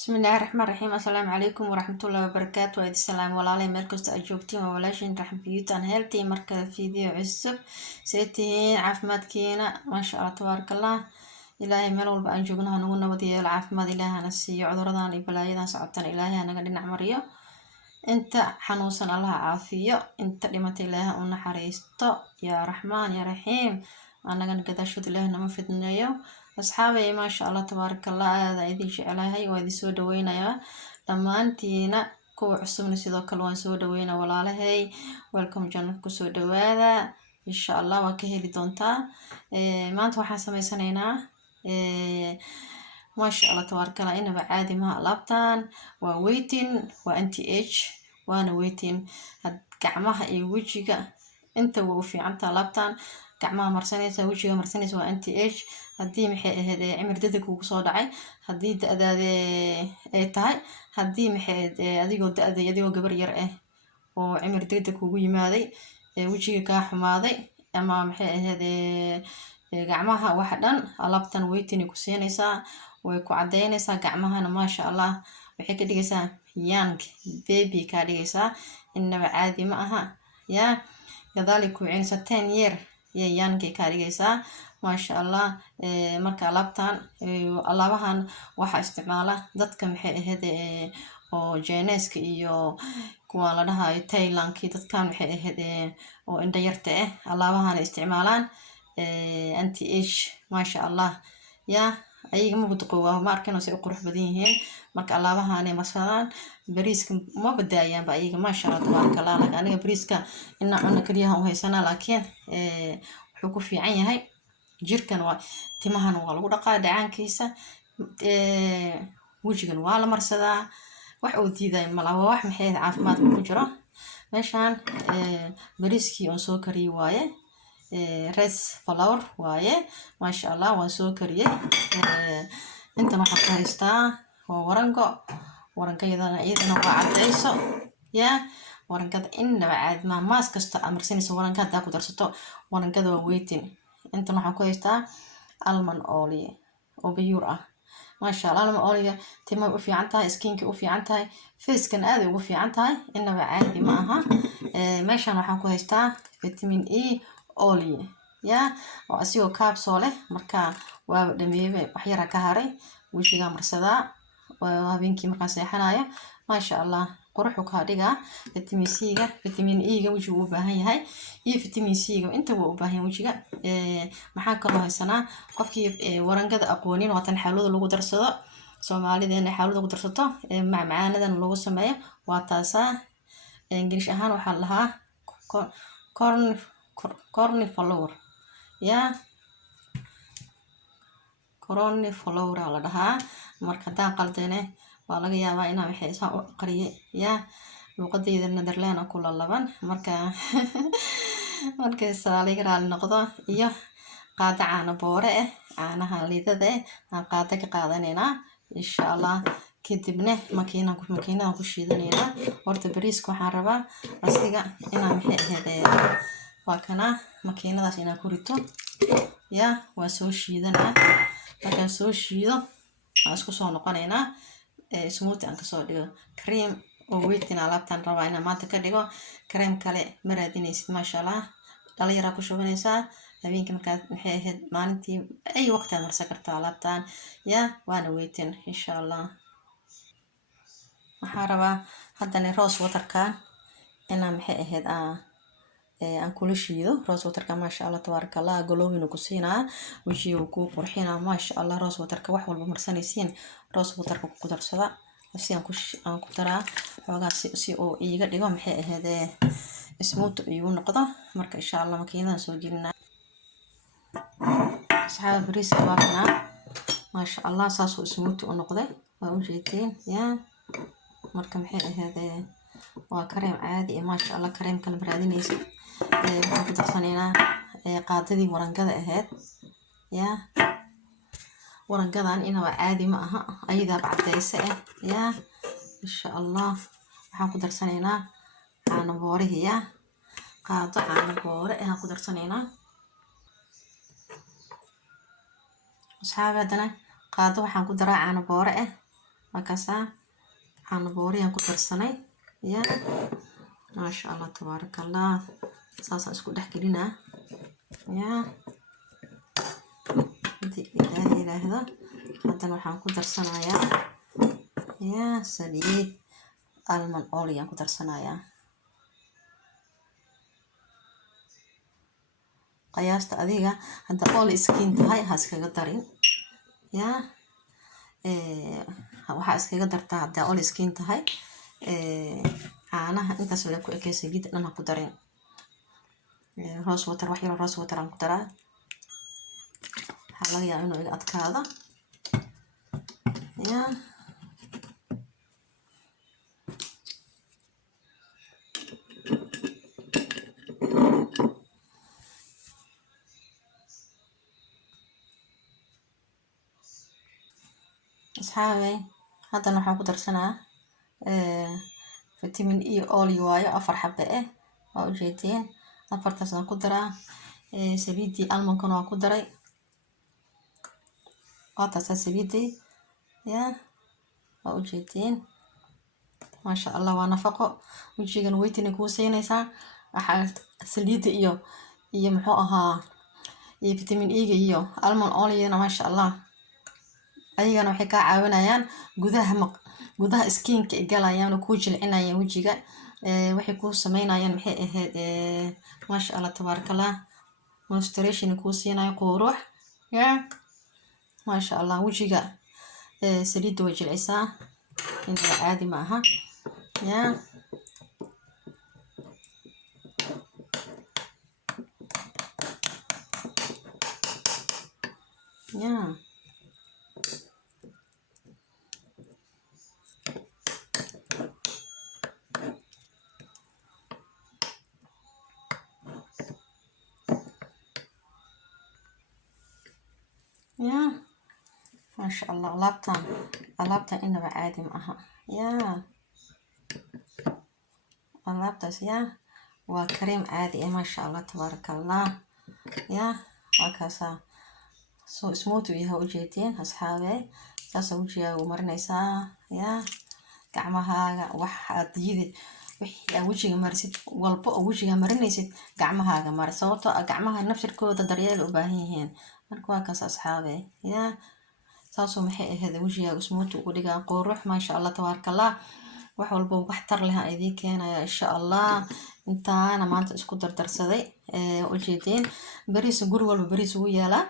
بسم الله الرحمن الرحيم. السلام عليكم ورحمة الله وبركاته. وعيد السلام والله ميركوست أجوبتين وولاشين رحم بيوتان هيلتي مركز فيديو عسب سيتين عافماد كينا ما شاء الله تبارك الله. إلهي ملول بأن جوجنا هنقولنا ودي العافماد إلهي نسي عذردان إبلايدان سعبتان إلهي أنا قدنا عمريو انت حنوسن الله عافية انت لمت إلهي أن حريستو يا رحمن يا رحيم. أنا قد شد إلهي نما فدنيو أصحابي ما شاء الله تبارك الله. هذا إذا جعلها وإذا سود وينا يا لما أنتينا كو عصمنا سيدو كلوان سود وينا ولا لهي welcome جنة كسود وهذا إن شاء الله وكهدي دونتا. ما أنت وحاسة ميسانينا ما شاء الله تبارك الله. إنه بعادي ما لابتان وويتين وأنتي إتش وأنا ويتين gacmaha iyo wajiga inta wuu fiicantaa laabtaan gacmaha marsanaysa wajiga marsanaysa waa anti age hadii maxay ahayd cimir dada kugu soo dhacay hadii da'daade ay tahay hadii maxay adigoo gabar yar ah oo cimir dada kugu yimaaday wajiga ka xumaaday ama maxay ahayd gacmaha wax dhan laabtan weytin ku siinaysa way ku cadeynaysa gacmahana ma sha Allah waxay ka dhigaysaa young baby ka dhigaysaa inaba caadi ma aha ya gadaalay ku ciinsa 10 year ya young ka dhigaysaa ma sha Allah. marka laabtan alaabahan waxa isticmaala dadka maxay ahayd oo Chinese iyo kuwa la dhahayo Thailand dadkan maxay ahayd oo inta yarta ah alaabahan isticmaalaan anti age ma sha Allah ya ayaga ma budqowa ma arkin oo si qurux badan yihiin marka alaabahan ay masadaan bariiska ma badaayaan ba ayaga ma sha Allah tabaaraka Allah. aniga bariiska inna cunno kaliya oo haysana laakiin wuxuu ku fiican yahay jirkan waa timahan waa lagu dhaqaa dhacaankiisa wajigan waa la marsadaa wax uu diiday malaha wax maxay caafimaad ku jiro meeshan bariiskii oo soo kariyay waaye rice flour waaye ma sha Allah waan soo kariyay inta waxa ka haystaa waa warankayadana iyadana waa cadeyso ya warankada inaba caad ma maas kasta amarsanaysa warankada ku darsato warankada waa weytin inta waxa ku haystaa almond oil oo biyur ah ma sha Allah. almond oil timaha u fiican tahay skinka u fiican tahay face-kan aad ugu fiican tahay inaba caadi ma aha. meeshan waxa ku haystaa vitamin E oil ya oo asigoo capsule leh marka waa dhameeyay wax yar ka haray wajiga marsada habeenkii marka seexanayo ma sha Allah quruxu ka dhigaa vitamin C ga vitamin E ga wajiga u baahan yahay iyo vitamin C ga inta uu u baahan yahay wajiga. maxaa kaloo haysanaa qofkii warankada aqoonin waa tan xaalada lagu darsado Soomaalideena xaalada lagu darsato macmacaanadan lagu sameeyo waa taasa English ahaan waxa la dhahaa corn flour ya corn flour la dhahaa marka taa qaldeene waa laga yaabaa inaan waxay soo qariyay ya luqadeeda Netherlands ku laban marka saaliga raal noqdo iyo qaada caano boore caanaha liidada qaada ka qaadanayna insha Allah kadibna makiinada ku shiidanayna horta bariiska waxaan rabaa asiga inaan maxay ahayd waa kana makiinadaas inaan ku rito ya waa soo shiidanaa marka soo shiido aan isku soo noqonaynaa smoothie aan ka soo dhigo cream oo weytin alaabtan rabaa inaan maanta ka dhigo cream kale ma raadinaysid ma sha Allah dhalinyaro ku shubanaysaa habeenkii marka maxay ahayd maalintii ay waqti aad marsan kartaa alaabtan ya waana weytin insha Allah. waxaan rabaa haddana rose waterka inaan maxay ahayd aan kula shiido rose waterka ma sha Allah tabaaraka Allah glowing ku siinaa wajiga ku qurxinaa ma sha Allah. rose waterka wax walba marsanaysiin rose waterka ku darsada si aan ku daraa xoogaa si oo iiga dhigo maxay ahayd smooth iyo noqdo marka insha Allah makiinada soo gelinaa saxaab bariiska baaqna ma sha Allah saas oo smooth u noqday waa u jeedeen ya marka maxay ahayd waa kareem caadi ma sha Allah kareem kala raadinaysa waxaan ku darsanaynaa qaadadii warankada ahayd ya warankadan inaba caadi ma aha ayada cadeysa ya insha Allah. waxaan ku darsanaynaa caano boore ya qaado caano boore ku darsanaynaa asxaabadana qaado waxaan ku daraa caano boore وكاسا عن بوريها كتر سنة يا ما شاء الله تبارك الله صاصة اسكو دحكي لنا يا انتي إلى هذا حتى نوحان كتر سنة يا سليد almond oil ayaan ku darsanayaa. qiyaasta adiga hadda oil skin tahay ha iskaga darin yaa waxaa iskaga dartaa hadda oil skin tahay caanaha intaas la ku ekeysa gid dhan ha ku darin. rose water wax yar rose water aan ku daraa waxaa laga yaabaa inuu iga adkaado yaa asxaabay haddana waxaan ku darsanaa vitamin E oil waayo 4 xabbe waa ujeedeen 4taas aan ku daraa saliidii almondkana waan ku daray waataasa saliidii yaa waa ujeedeen maasha allah waa nafaqo wajigan weytina kuu siinaysaa waxaa saliida iyo muxuu ahaa iyo vitamin E ga iyo almond oil maasha allah ayagana waxay ka caawinayaan gudaha skinka galayaan oo ku jilcinayaan wajiga waxay ku sameynayaan maxay ahayd maasha allah tabarakallah moisturization ku siinayaan qurux ya maasha allah wajiga saliidda way jilcisaa inta caadi ma aha ya يا ما شاء الله لابتان إنه عادي معها يا لابتاس يا وكريم عادي ما شاء الله تبارك الله يا وكاسا سو سموتو يها وجهتين أصحابي ساسا وجهها ومرنيسا يا gacmaha waxa diidi wixii wajiga marisid walba wajiga marinaysid gacmahaaga mar sababtoo gacmaha nafsirkooda daryeel u baahan yihiin marka waa kaas asxaabe ya saasoo maxay ahayd wajiga smooth ugu dhigaa qurux ma sha Allah tabarakallah wax walba wax tar leh idin keenaya insha Allah intaana maanta isku dardarsaday ujeedeen bariis guri walba bariis ugu yaala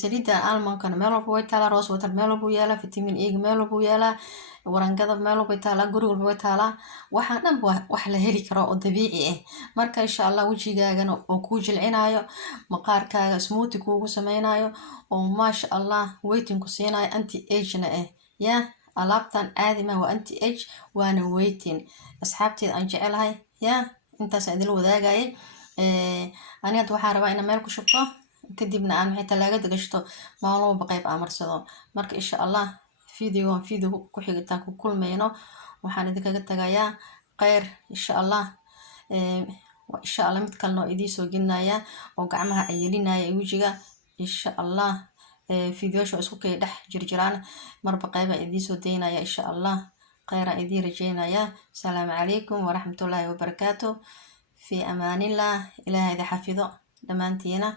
saliida almondkana meel walba way taala rose water meel walba yaala vitamin E meel walba yaala warangada meel walba taala guri walba way taala waxa dhan wax la heli karo oo dabiici ah marka insha Allah wajigaagana oo ku jilcinayo maqaarkaaga smooth kuugu sameynayo oo ma sha Allah waiting ku siinayo anti age na ya alaabtan caadi ma waa anti age waana waiting asxaabteed aan jecelahay ya intaas idin wadaagay aniga waxaan rabaa in meel ku shubto kadibna aan maxay talaagada gashto maalmo baqayb amarsado marka insha Allah video ku xigitaan ku kulmayno waxaan idinkaga tagayaa khayr insha Allah mid kalena idin soo gelinaya oo gacmaha ayelinaya wajiga insha Allah videosha isku kay dhex jirjiraan marba qayba idin soo deynaya insha Allah khayr idin rajeynaya salaamu calaykum wa rahmatullahi wa barakaatuh fi amaanillah ilaahay xafido dhamaantiina